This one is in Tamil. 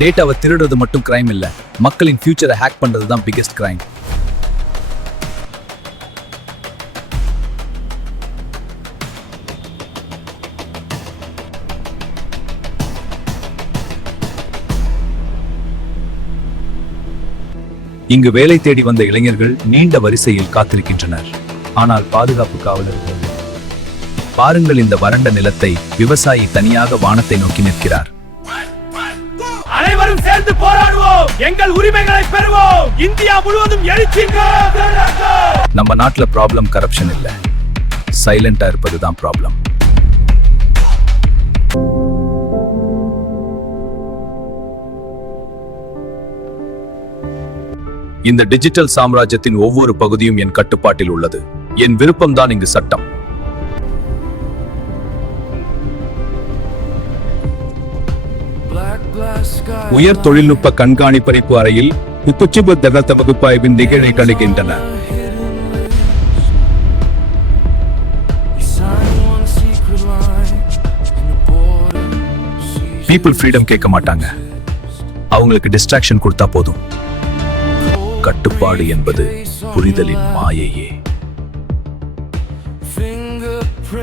டேட்டாவை திருடுறது மட்டும் கிரைம் இல்ல, மக்களின் ஃபியூச்சரை ஹேக் பண்றது தான் பிகெஸ்ட் கிரைம். இங்கு வேலை தேடி வந்த இளைஞர்கள் நீண்ட வரிசையில் காத்திருக்கின்றனர். ஆனால் பாதுகாப்பு காவலர்கள். பாருங்கள் இந்த வறண்ட நிலத்தை. விவசாயி தனியாக வானத்தை நோக்கி நிற்கிறார். அனைவரும் சேர்ந்து போராடுவோம், எங்கள் உரிமைகளை பெறுவோம், இந்தியா முழுவதும் எழுச்சி. நம்ம நாட்டுல ப்ராப்ளம் கரப்ஷன் இல்ல, சைலண்டா இருப்பதுதான் ப்ராப்ளம். இந்த டிஜிட்டல் சாம்ராஜ்யத்தின் ஒவ்வொரு பகுதியும் என் கட்டுப்பாட்டில் உள்ளது. என் விருப்பம்தான் இங்கு சட்டம். உயர் தொழில்நுட்ப கண்காணிப்பறிப்பு அறையில் உப்புச்சிபுத்தகத்த வகுப்பாய்வின் நிகழ்வை கழிக்கின்றன. பீப்புள் ஃப்ரீடம் கேட்க மாட்டாங்க, அவங்களுக்கு டிஸ்ட்ராக்ஷன் கொடுத்தா போதும். கட்டுப்பாடு என்பது புரிதலின் மாயையே.